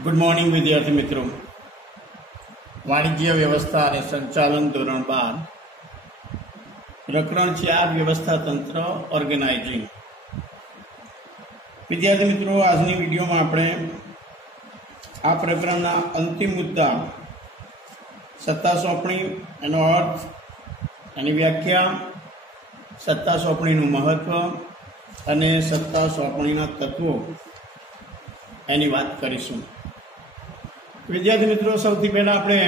Good morning વિદ્યાર્થી મિત્રો. વાણિજ્ય વ્યવસ્થા અને સંચાલન ધોરણ 12 પ્રકરણ 4 વ્યવસ્થા તંત્ર ઓર્ગેનાઇઝિંગ. વિદ્યાર્થી મિત્રો, આજની વિડીયોમાં આપણે આ પ્રકરણના અંતિમ મુદ્દા સત્તા સોંપણી, એનો અર્થ, એની વ્યાખ્યા, સત્તા સોંપણીનું મહત્વ અને સત્તા સોંપણીના તત્વો એની વાત કરીશું. વિદ્યાર્થી મિત્રો, સૌથી પહેલાં આપણે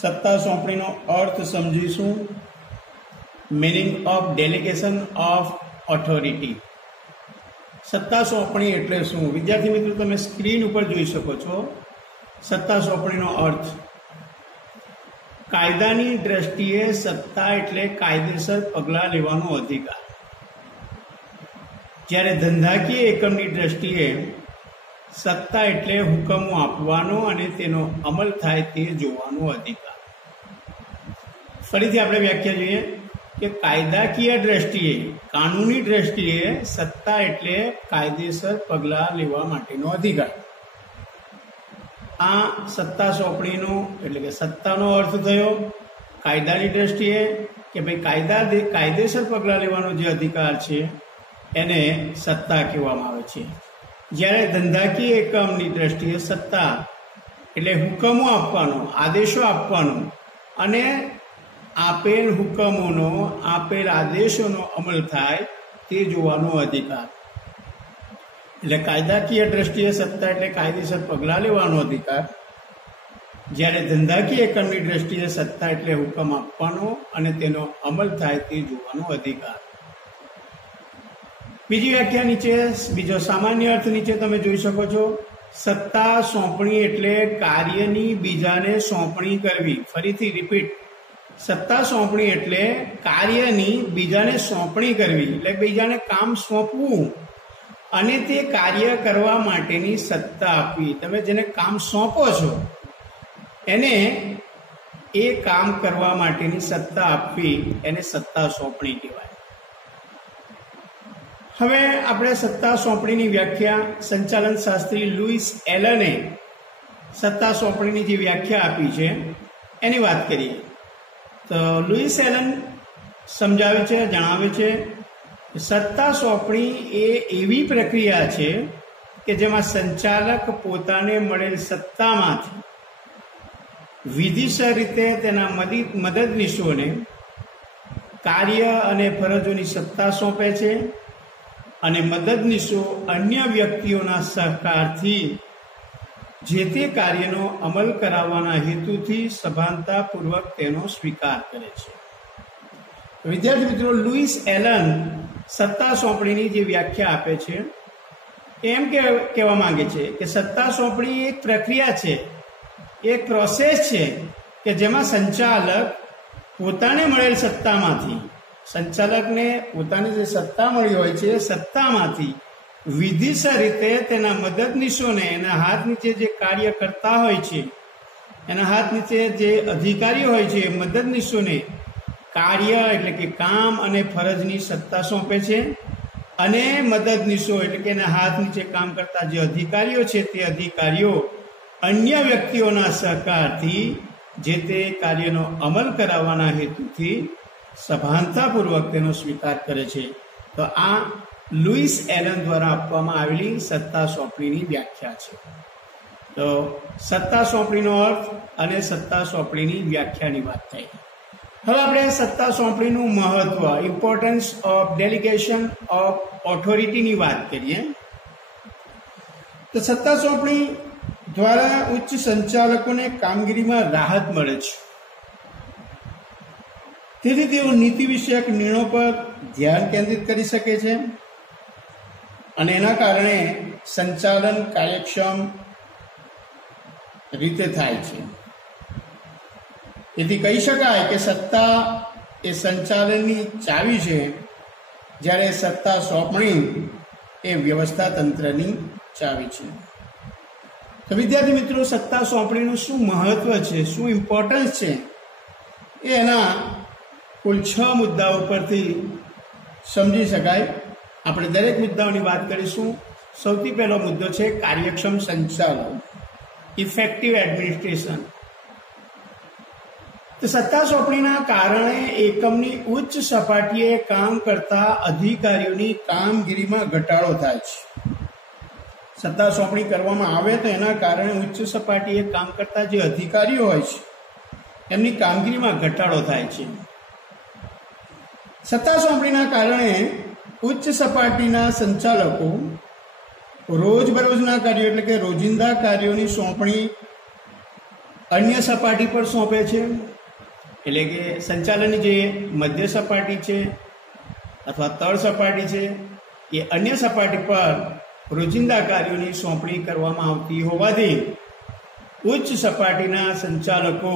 સત્તા સોંપણીનો અર્થ સમજીશું. Meaning of delegation of authority. સત્તા સોંપણી એટલે શું? વિદ્યાર્થી મિત્રો, તમે સ્ક્રીન ઉપર જોઈ શકો છો. સત્તા સોંપણીનો અર્થ: કાયદાની દ્રષ્ટિએ સત્તા એટલે કાયદેસર પગલાં લેવાનો અધિકાર. જ્યારે ધંધાકીય એકમની દ્રષ્ટિએ સત્તા એટલે હુકમો આપવાનો અને તેનો અમલ થાય તે જોવાનો અધિકાર. ફરીથી આપણે વ્યાખ્યા જોઈએ કે કાયદાકીય દ્રષ્ટિએ, કાનૂની દ્રષ્ટિએ સત્તા એટલે કાયદેસર પગલાં લેવા માટેનો અધિકાર. આ સત્તા સોંપણીનો એટલે કે સત્તાનો અર્થ થયો. કાયદાની દ્રષ્ટિએ કે ભાઈ કાયદેસર પગલાં લેવાનો જે અધિકાર છે એને સત્તા કહેવામાં આવે છે. જ્યારે ધંધાકીય એકમની દ્રષ્ટિએ સત્તા એટલે હુકમો આપવાનો, આદેશો આપવાનો અને આપેલ હુકમોનો, આપેલ આદેશોનો અમલ થાય તે જોવાનો અધિકાર. એટલે કાયદાકીય દ્રષ્ટિએ સત્તા એટલે કાયદેસર પગલાં લેવાનો અધિકાર. જ્યારે ધંધાકીય એકમની દ્રષ્ટિએ સત્તા એટલે હુકમ આપવાનો અને તેનો અમલ થાય તે જોવાનો અધિકાર. બીજી વ્યાખ્યા નીચે, બીજો સામાન્ય અર્થ નીચે તમે જોઈ શકો છો. સત્તા સોંપણી એટલે કાર્યની બીજાને સોંપણી કરવી. ફરીથી રિપીટ. સત્તા સોંપણી એટલે કાર્યની બીજાને સોંપણી કરવી, એટલે બીજાને કામ સોંપવું અને તે કાર્ય કરવા માટેની સત્તા આપવી. તમે જેને કામ સોંપો છો એને એ કામ કરવા માટેની સત્તા આપવી, એને સત્તા સોંપણી કહેવાય. હવે આપણે સત્તા સોંપણીની વ્યાખ્યા સંચાલન શાસ્ત્રી લુઈસ એલને સત્તા સોંપણીની જે વ્યાખ્યા આપી છે એની વાત કરીએ. તો લુઈસ એલન સમજાવે છે, જણાવે છે કે સત્તા સોંપણી એ એવી પ્રક્રિયા છે કે જેમાં સંચાલક પોતાને મળેલ સત્તામાંથી વિધિસર રીતે તેના મદદનીશોને કાર્ય અને ફરજોની સત્તા સોંપે છે અને મદદનીશો અન્ય વ્યક્તિઓના સહકારથી જે તે કાર્યનો અમલ કરાવવાના હેતુથી સભાનતાપૂર્વક તેનો સ્વીકાર કરે છે. વિદ્યાર્થી મિત્રો, લુઈસ એલન સત્તા સોંપણીની જે વ્યાખ્યા આપે છે એમ કહેવા માંગે છે કે સત્તા સોંપણી એક પ્રક્રિયા છે, એક પ્રોસેસ છે કે જેમાં સંચાલક પોતાને મળેલ સત્તામાંથી, સંચાલકને પોતાની જે સત્તા મળી હોય છે સત્તામાંથી વિધિસર રીતે તેના મદદનીશોને, એના હાથ નીચે જે કાર્ય કરતા હોય છે, એના હાથ નીચે જે અધિકારીઓ હોય છે, મદદનીશોને કાર્ય એટલે કે કામ અને ફરજની સત્તા સોંપે છે અને મદદનીશો એટલે કે એના હાથ નીચે કામ કરતા જે અધિકારીઓ છે તે અધિકારીઓ અન્ય વ્યક્તિઓના સહકારથી જે તે કાર્યનો અમલ કરાવવાના હેતુથી સભાનતાપૂર્વક તેનો સ્વીકાર કરે છે. તો આ લુઈસ એલન દ્વારા આપવામાં આવેલી સત્તા સોંપણીની વ્યાખ્યા છે. તો સત્તા સોંપણીનો અર્થ અને સત્તા સોંપણીની વ્યાખ્યાની વાત થઈ. હવે આપણે સત્તા સોંપણીનું મહત્વ, ઇમ્પોર્ટન્સ ઓફ ડેલિગેશન ઓફ ઓથોરિટીની વાત કરીએ. તો સત્તા સોંપણી દ્વારા ઉચ્ચ સંચાલકોને કામગીરીમાં રાહત મળે છે. તેથી તેઓ નીતિ વિષયક નિર્ણયો પર ધ્યાન કેન્દ્રિત કરી શકે છે અને એના કારણે સંચાલન કાર્યક્ષમ રીતે થાય છે. તેથી કહી શકાય કે સત્તા એ સંચાલનની ચાવી છે, જ્યારે સત્તા સોંપણી એ વ્યવસ્થા તંત્રની ચાવી છે. તો વિદ્યાર્થી મિત્રો, સત્તા સોંપણીનું શું મહત્વ છે, શું ઇમ્પોર્ટન્સ છે, એ એના કુલ 6 મુદ્દાઓ પરથી સમજી શકાય. આપણે દરેક મુદ્દાઓની વાત કરીશું. સૌથી પહેલો મુદ્દો છે કાર્યક્ષમ સંચાલન, ઇફેક્ટિવ એડમિનિસ્ટ્રેશન. તો સત્તા સોંપણીના કારણે એકમની ઉચ્ચ સપાટીએ કામ કરતા અધિકારીઓની કામગીરીમાં ઘટાડો થાય છે. સત્તા સોંપણી કરવામાં આવે તો એના કારણે ઉચ્ચ સપાટીએ કામ કરતા જે અધિકારીઓ હોય છે એમની કામગીરીમાં ઘટાડો થાય છે. સત્તા સોંપણીના કારણે ઉચ્ચ સપાટીના સંચાલકો રોજબરોજના કાર્યો એટલે કે રોજિંદા કાર્યોની સોંપણી અન્ય સપાટી પર સોંપે છે. એટલે કે સંચાલનની જે મધ્ય સપાટી છે અથવા તળ સપાટી છે એ અન્ય સપાટી પર રોજિંદા કાર્યોની સોંપણી કરવામાં આવતી હોવાથી ઉચ્ચ સપાટીના સંચાલકો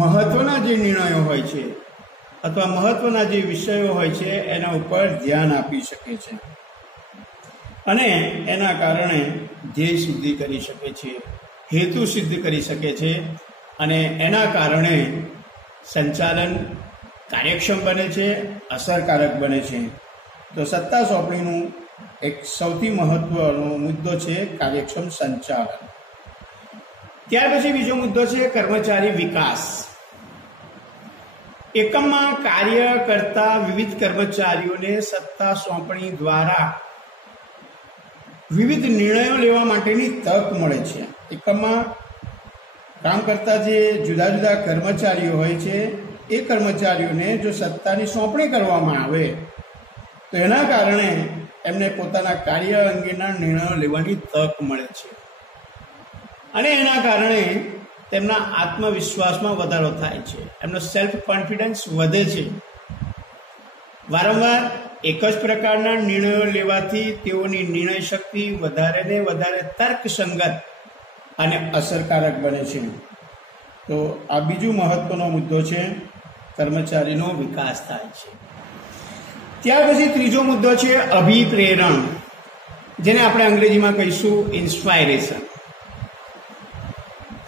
મહત્વના જે નિર્ણયો હોય છે અથવા મહત્વના જે વિષયો હોય છે એના ઉપર ધ્યાન આપી શકે છે અને એના કારણે ધ્યેય સિદ્ધિ કરી શકે છે, હેતુ સિદ્ધ કરી શકે છે અને એના કારણે સંચાલન કાર્યક્ષમ બને છે, અસરકારક બને છે. તો સત્તા સોંપણીનું એક સૌથી મહત્વનો મુદ્દો છે કાર્યક્ષમ સંચાલન. ત્યાર પછી બીજો મુદ્દો છે કર્મચારી વિકાસ. એકમમાં કાર્ય કરતા વિવિધ કર્મચારીઓને સત્તા સોંપણી દ્વારા વિવિધ નિર્ણયો લેવા માટેની તક મળે છે. એકમમાં કામ કરતા જે જુદા જુદા કર્મચારીઓ હોય છે એ કર્મચારીઓને જો સત્તાની સોંપણી કરવામાં આવે તો એના કારણે એમને પોતાના કાર્ય અંગેના નિર્ણયો લેવાની તક મળે છે અને એના કારણે તેમના આત્મવિશ્વાસમાં વધારો થાય છે, એમનો સેલ્ફ કોન્ફિડન્સ વધે છે. વારંવાર એક જ પ્રકારના નિર્ણયો લેવાથી તેઓની નિર્ણય શક્તિ વધારે ને વધારે તર્કસંગત અને અસરકારક બને છે. તો આ બીજું મહત્વનો મુદ્દો છે, કર્મચારીનો વિકાસ થાય છે. ત્યાર પછી ત્રીજો મુદ્દો છે અભિપ્રેરણ, જેને આપણે અંગ્રેજીમાં કહીશું ઇન્સ્પાયરેશન.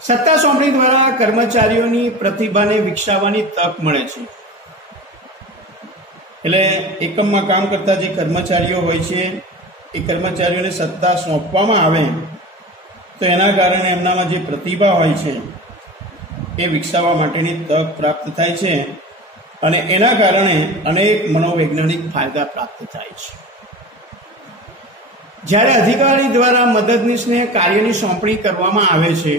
સત્તા સોંપણી દ્વારા કર્મચારીઓની પ્રતિભાને વિકસાવવાની તક મળે છે. એટલે એકમમાં કામ કરતા જે કર્મચારીઓ હોય છે એ કર્મચારીઓને સત્તા સોંપવામાં આવે તો એના કારણે એમનામાં જે પ્રતિભા હોય છે એ વિકસાવવા માટેની તક પ્રાપ્ત થાય છે અને એના કારણે અનેક મનોવૈજ્ઞાનિક ફાયદા પ્રાપ્ત થાય છે. જ્યારે અધિકારી દ્વારા મદદનીશને કાર્યની સોંપણી કરવામાં આવે છે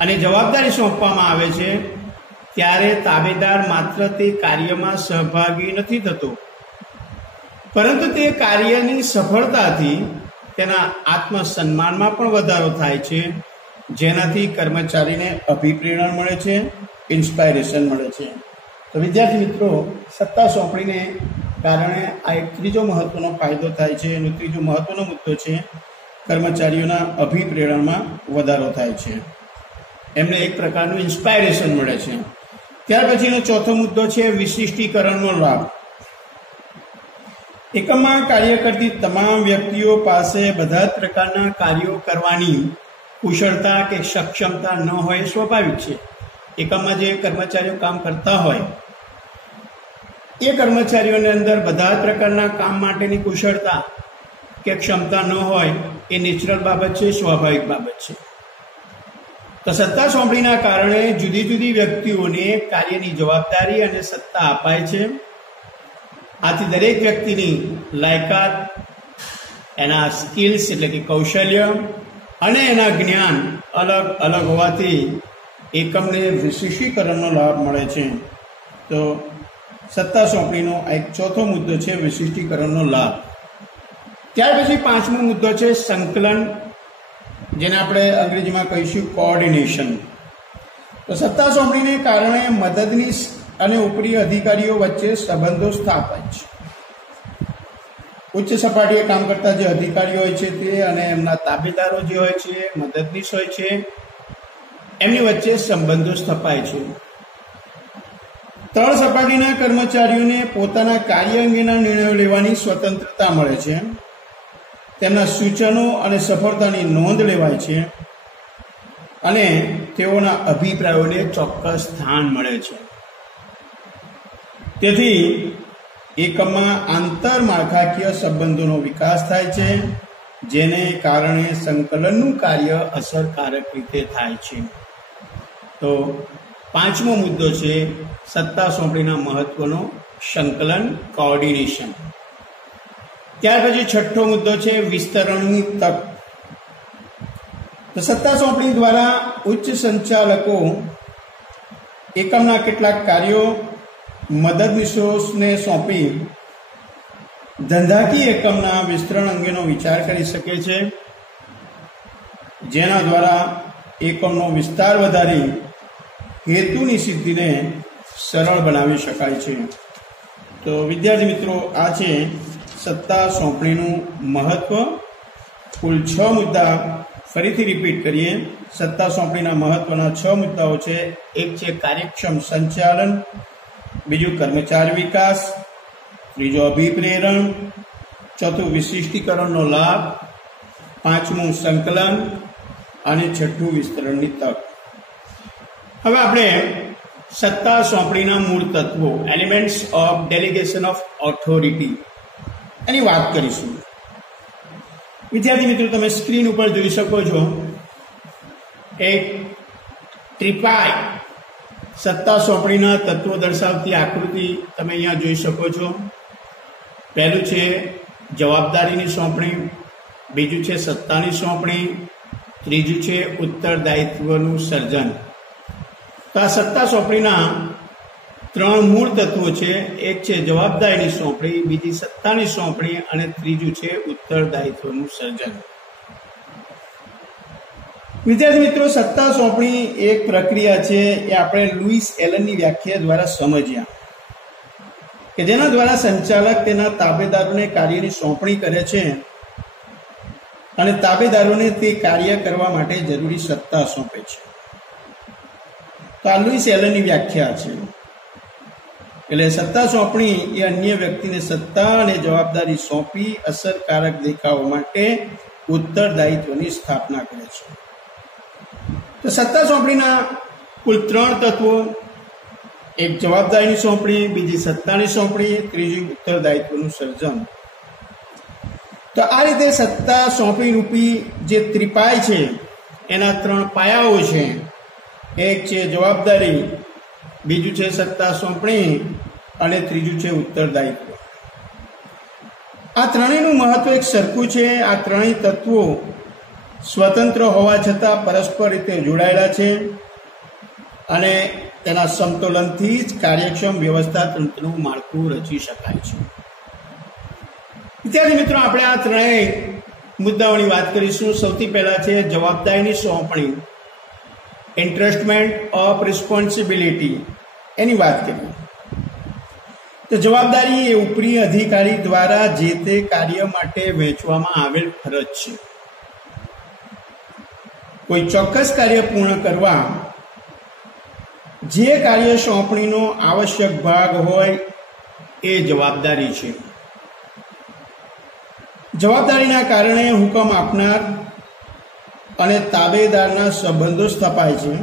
અને જવાબદારી સોંપવામાં આવે છે ત્યારે તાબેદાર માત્ર તે કાર્યમાં સહભાગી નથી થતો, પરંતુ તે કાર્યની સફળતાથી તેના આત્મસન્માનમાં પણ વધારો થાય છે, જેનાથી કર્મચારીને અભિપ્રેરણ મળે છે, ઇન્સ્પાયરેશન મળે છે. તો વિદ્યાર્થી મિત્રો, સત્તા સોંપણીને કારણે આ એક ત્રીજો મહત્વનો ફાયદો થાય છે અને ત્રીજો મહત્વનો મુદ્દો છે કર્મચારીઓના અભિપ્રેરણમાં વધારો થાય છે, એમને એક પ્રકારનું ઇન્સ્પાયરેશન મળે છે. ત્યાર પછીનો ચોથો મુદ્દો છે વિશિષ્ટીકરણનો લાભ. એકમમાં કાર્ય કરતી તમામ વ્યક્તિઓ પાસે બધા જ પ્રકારના કાર્યો કરવાની કુશળતા કે સક્ષમતા ન હોય સ્વાભાવિક છે. એકમમાં જે કર્મચારીઓ કામ કરતા હોય એ કર્મચારીઓની અંદર બધા જ પ્રકારના કામ માટેની કુશળતા કે ક્ષમતા ન હોય એ નેચરલ બાબત છે, સ્વાભાવિક બાબત છે. તો સત્તા સોંપણીના કારણે જુદી જુદી વ્યક્તિઓને કાર્યની જવાબદારી અને સત્તા અપાય છે. આથી દરેક વ્યક્તિની લાયકાત, એના સ્કિલ્સ એટલે કે કૌશલ્ય અને એના જ્ઞાન અલગ અલગ હોવાથી એકમને વિશિષ્ટીકરણનો લાભ મળે છે. તો સત્તા સોંપણીનો એક ચોથો મુદ્દો છે વિશિષ્ટીકરણનો લાભ. ત્યાર પછી પાંચમો મુદ્દો છે સંકલન, જેને આપણે અંગ્રેજીમાં કહીશું કોઓર્ડિનેશન. તો સત્તા સોંપણીને કારણે મદદનીશ અને ઉપરી અધિકારીઓ વચ્ચે સંબંધો સ્થાપાય છે. ઉચ્ચ સપાટીએ કામ કરતા જે અધિકારીઓ હોય છે તે અને એમના તાબેદારો જે હોય છે, મદદનીશ હોય છે, એમની વચ્ચે સંબંધો સ્થપાય છે. તળ સપાટીના કર્મચારીઓને પોતાના કાર્ય અંગેના નિર્ણયો લેવાની સ્વતંત્રતા મળે છે. તેમના સૂચનો અને સફળતાની નોંધ લેવાય છે અને તેઓના અભિપ્રાયોને ચોક્કસ સ્થાન મળે છે. તેથી એકમમાં આંતરમાળખાકીય સંબંધોનો વિકાસ થાય છે, જેને કારણે સંકલનનું કાર્ય અસરકારક રીતે થાય છે. તો પાંચમો મુદ્દો છે સત્તા સોંપણીના મહત્વનો સંકલન, કોઓર્ડિનેશન. ત્યાર પછી છઠ્ઠો મુદ્દો છે વિસ્તરણની તક. તો સત્તા સોંપણી દ્વારા ઉચ્ચ સંચાલકો એકમના કેટલાક કાર્યો મદદનીશોને સોંપી ધંધાકીય એકમના વિસ્તરણ અંગેનો વિચાર કરી શકે છે, જેના દ્વારા એકમનો વિસ્તાર વધારી હેતુની સિદ્ધિને સરળ બનાવી શકાય છે. તો વિદ્યાર્થી મિત્રો, આ છે સત્તા સોંપણીનું મહત્વ. કુલ 6 મુદ્દા ફરીથી રિપીટ કરીએ. સત્તા સોંપણીના મહત્વના 6 મુદ્દાઓ છે. એક છે કાર્યક્ષમ સંચાલન, બીજું કર્મચારી વિકાસ, ત્રીજો અભિપ્રેરણ, ચોથું વિશિષ્ટીકરણનો લાભ, પાંચમું સંકલન અને છઠ્ઠું વિસ્તરણની તક. હવે આપણે સત્તા સોંપણીના મૂળ તત્વો, elements of delegation of authority, એની વાત કરીશું. વિદ્યાર્થી મિત્રો, તમે સ્ક્રીન ઉપર જોઈ શકો છો એક ત્રિપાઈ સત્તા સોંપણીના તત્વો દર્શાવતી આકૃતિ તમે અહીંયા જોઈ શકો છો. પહેલું છે જવાબદારીની સોંપણી, બીજું છે સત્તાની સોંપણી, ત્રીજું છે ઉત્તરદાયિત્વનું સર્જન. તો આ સત્તા સોંપણીના 3 મૂળ તત્વો છે. એક છે જવાબદારીની સોંપણી, બીજી સત્તાની સોંપણી અને ત્રીજું છે ઉત્તરદાયિત્વનું સર્જન. વિદ્યાર્થી મિત્રો, સત્તા સોંપણી એક પ્રક્રિયા છે. એ આપણે લુઈસ એલનની વ્યાખ્યા દ્વારા સમજ્યા કે જેના દ્વારા સંચાલક તેના તાબેદારોને કાર્યની સોંપણી કરે છે અને તાબેદારોને તે કાર્ય કરવા માટે જરૂરી સત્તા સોંપે છે. તો આ લુઈસ એલનની વ્યાખ્યા છે. એટલે સત્તા સોંપણી એ અન્ય વ્યક્તિને સત્તા અને જવાબદારી સોંપી અસરકારક દેખાવા માટે ઉત્તરદાયિત્વની સ્થાપના કરે છે. તો સત્તા સોંપણીના કુલ 3 તત્વો, એક જવાબદારીની સોંપણી, બીજી સત્તાની સોંપણી, ત્રીજી ઉત્તરદાયિત્વનું સર્જન. તો આ રીતે સત્તા સોંપણી રૂપી જે ત્રિપાઈ છે એના 3 પાયાઓ છે. એક છે જવાબદારી, બીજું છે સત્તા સોંપણી અને ત્રીજું છે ઉત્તરદાયિત્વ. આ ત્રણેયનું મહત્વ એક સરખું છે. આ ત્રણેય તત્વો સ્વતંત્ર હોવા છતાં પરસ્પર રીતે જોડાયેલા છે અને તેના સમતોલનથી જ કાર્યક્ષમ વ્યવસ્થા તંત્રનું માળખું રચી શકાય છે. વિદ્યાર્થી મિત્રો, આપણે આ ત્રણેય મુદ્દાઓની વાત કરીશું. સૌથી પહેલા છે જવાબદારીની સોંપણી, એન્ટ્રસ્ટમેન્ટ ઓફ રિસ્પોન્સિબિલિટી, એની વાત કરીએ. તો જવાબદારી એ ઉપરી અધિકારી દ્વારા જે તે કાર્ય માટે વહેંચવામાં આવેલ ફરજ છે. કોઈ ચોક્કસ કાર્ય પૂર્ણ કરવા જે કાર્ય સોંપણીનો આવશ્યક ભાગ હોય એ જવાબદારી છે. જવાબદારીના કારણે હુકમ આપનાર અને તાબેદારના સંબંધો સ્થપાય છે,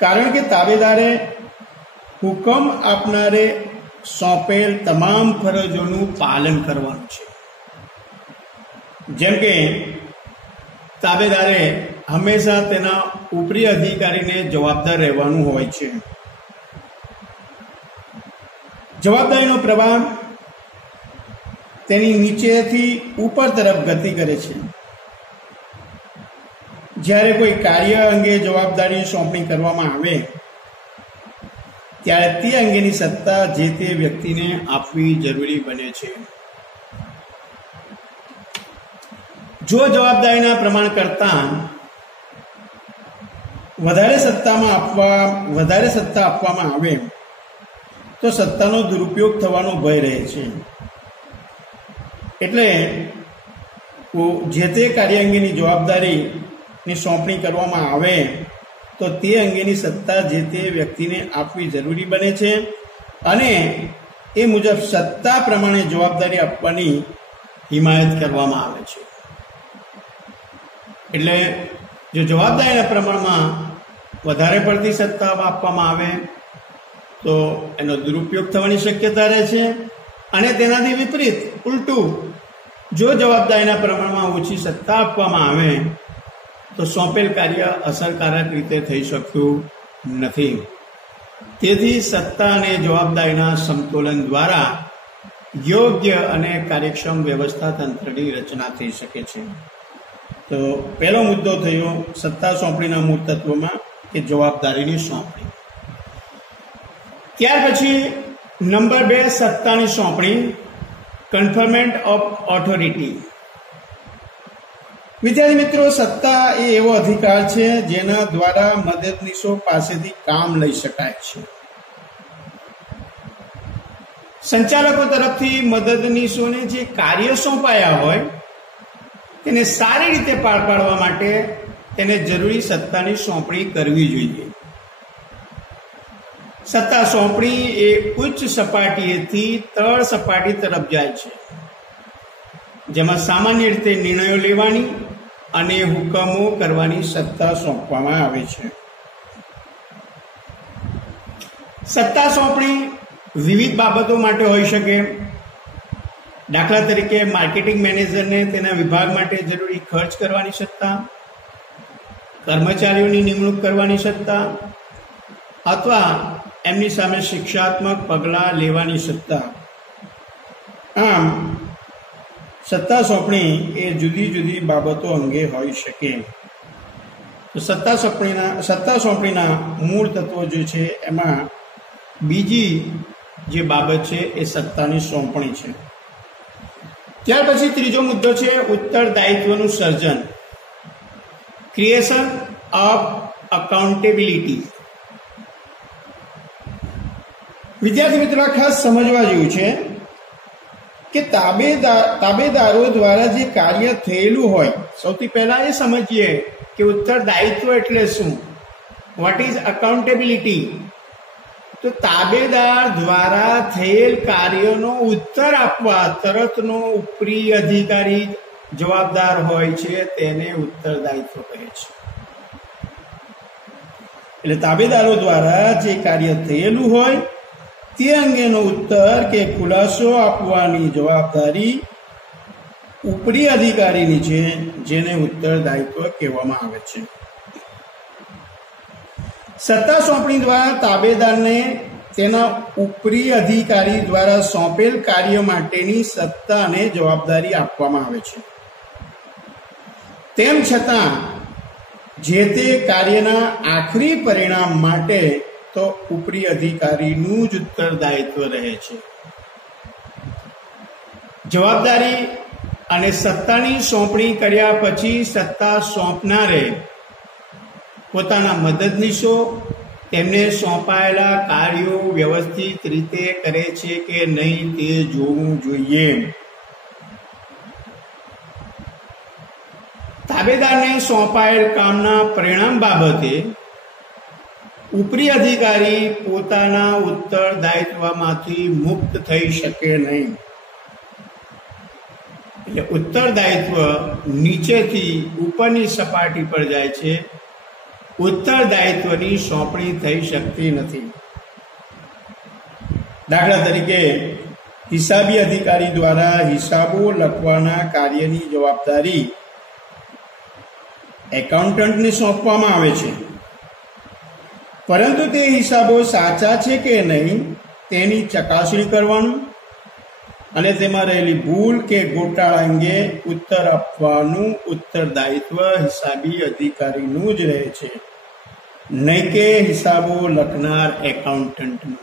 કારણ કે તાબેદારે હુકમ આપનારે સોંપેલ તમામ ફરજોનું પાલન કરવાનું છે. જેમ કે તાબેદારે હંમેશા તેના ઉપરી અધિકારીને જવાબદાર રહેવાનું હોય છે. જવાબદારીનો પ્રવાહ તેની નીચેથી ઉપર તરફ ગતિ કરે છે. જ્યારે કોઈ કાર્ય અંગે જવાબદારી સોંપણી કરવામાં આવે ત્યારે તે અંગેની સત્તા જે તે વ્યક્તિને આપવી જરૂરી બને છે. જો જવાબદારીના પ્રમાણ કરતાં વધારે સત્તા આપવામાં આવે તો સત્તાનો દુરુપયોગ થવાનો ભય રહે છે. એટલે જે તે કાર્ય અંગેની જવાબદારીની સોંપણી કરવામાં આવે તો તે અંગેની સત્તા જે તે વ્યક્તિને આપવી જરૂરી બને છે અને એ મુજબ સત્તા પ્રમાણે જવાબદારી આપવાની હિમાયત કરવામાં આવે છે. એટલે જો જવાબદારીના પ્રમાણમાં વધારે પડતી સત્તા આપવામાં આવે તો એનો દુરુપયોગ થવાની શક્યતા રહે છે. અને તેનાથી વિપરીત ઉલટું, જો જવાબદારીના પ્રમાણમાં ઓછી સત્તા આપવામાં આવે તો સોંપેલ કાર્ય અસરકારક રીતે થઈ શકતું નથી. તેથી સત્તા અને જવાબદારીના સમતોલન દ્વારા યોગ્ય અને કાર્યક્ષમ વ્યવસ્થા તંત્રની રચના થઈ શકે છે. તો પહેલો મુદ્દો થયો સત્તા સોંપણીના મૂળ તત્વોમાં કે જવાબદારીની સોંપણી. ત્યાર પછી નંબર 2, સત્તાની સોંપણી, કન્ફરમેન્ટ ઓફ ઓથોરિટી. વિદ્યાર્થી મિત્રો, સત્તા એ એવો અધિકાર છે જેના દ્વારા મદદનીશો પાસેથી કામ લઈ શકાય છે. સંચાલકો તરફથી મદદનીશોને જે કાર્ય સોંપાયા હોય તેને સારી રીતે પાર પાડવા માટે તેને જરૂરી સત્તાની સોંપણી કરવી જોઈએ. સત્તા સોંપણી એ ઉચ્ચ સપાટીએથી તળ સપાટી તરફ જાય છે, જેમાં સામાન્ય રીતે નિર્ણયો લેવાની અને હુકમો કરવાની સત્તા સોંપવામાં આવે છે. સત્તા સોંપણી વિવિધ બાબતો માટે હોઈ શકે. દાખલા તરીકે માર્કેટિંગ મેનેજરને તેના વિભાગ માટે જરૂરી ખર્ચ કરવાની સત્તા, કર્મચારીઓની નિમણૂક કરવાની સત્તા, અથવા એમની સામે શિક્ષાત્મક પગલાં લેવાની સત્તા. આમ સત્તા સોંપણી એ જુદી જુદી બાબતો અંગે હોઈ શકે. તો સત્તા સોંપણીના મૂળ તત્વો જે છે એમાં બીજી જે બાબત છે એ સત્તાની સોંપણી છે. ત્યાર પછી ત્રીજો મુદ્દો છે ઉત્તરદાયિત્વનું સર્જન, ક્રિએશન ઓફ અકાઉન્ટેબિલિટી. વિદ્યાર્થી મિત્રો, ખાસ સમજવા જેવું છે કે તાબેદારો દ્વારા જે કાર્ય થયેલું હોય, સૌથી પહેલા એ સમજીએ કે ઉત્તરદાયિત્વ એટલે શું, વોટ ઇઝ અકાઉન્ટેબિલિટી. તો તાબેદાર દ્વારા થયેલ કાર્યનો ઉત્તર આપવા તરતનો ઉપરી અધિકારી જવાબદાર હોય છે, તેને ઉત્તરદાયિત્વ કહે છે. એટલે તાબેદારો દ્વારા જે કાર્ય થયેલું હોય તે અંગેનો ઉત્તર કે ખુલાસો આપવાની જવાબદારી ઉપરી અધિકારીની છે, જેને ઉત્તરદાયિત્વ કહેવામાં આવે છે. સત્તા સોંપણી દ્વારા તાબેદારને તેના ઉપરી અધિકારી દ્વારા સોંપેલ કાર્ય માટેની સત્તા અને જવાબદારી આપવામાં આવે છે. તેમ છતાં જે તે કાર્યના આખરી પરિણામ માટે તો ઉપરી અધિકારીનું જ ઉત્તરદાયિત્વ રહે છે. જવાબદારી અને સત્તાની સોંપણી કર્યા પછી સત્તા સોંપનારે પોતાના મદદનીશો તેમને સોંપાયેલા કાર્યો વ્યવસ્થિત રીતે કરે છે કે નહીં તે જોવું જોઈએ. તાબેદારને સોંપાયેલ કામના પરિણામ બાબતે ઉપરી અધિકારી પોતાના ઉત્તરદાયિત્વમાંથી મુક્ત થઈ શકે નહીં. એટલે ઉત્તરદાયિત્વ નીચેથી ઉપરની સપાટી પર જાય છે, ઉત્તરદાયિત્વની સોંપણી થઈ શકતી નથી. દાખલા તરીકે હિસાબી અધિકારી દ્વારા હિસાબો લખવાના કાર્યની જવાબદારી એકાઉન્ટન્ટને સોંપવામાં આવે છે, પરંતુ તે હિસાબો સાચા છે કે નહીં તેની ચકાસણી કરવાનું અને તેમાં રહેલી ભૂલ કે ગોટાળા અંગે ઉત્તર આપવાનું ઉત્તરદાયિત્વ હિસાબી અધિકારીનું જ રહે છે, નહીં કે હિસાબો લખનાર એકાઉન્ટન્ટનું.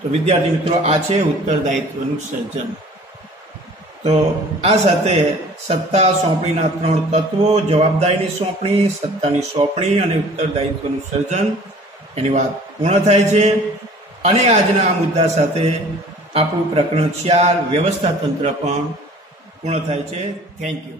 તો વિદ્યાર્થી મિત્રો, આ છે ઉત્તરદાયિત્વનું સર્જન. તો આ સાથે સત્તા સોંપણીના 3 તત્વો, જવાબદારીની સોંપણી, સત્તાની સોંપણી અને ઉત્તરદાયિત્વનું સર્જન, એની વાત પૂર્ણ થાય છે. અને આજના આ મુદ્દા સાથે આપણું પ્રકરણ 4 વ્યવસ્થા તંત્ર પણ પૂર્ણ થાય છે. Thank you.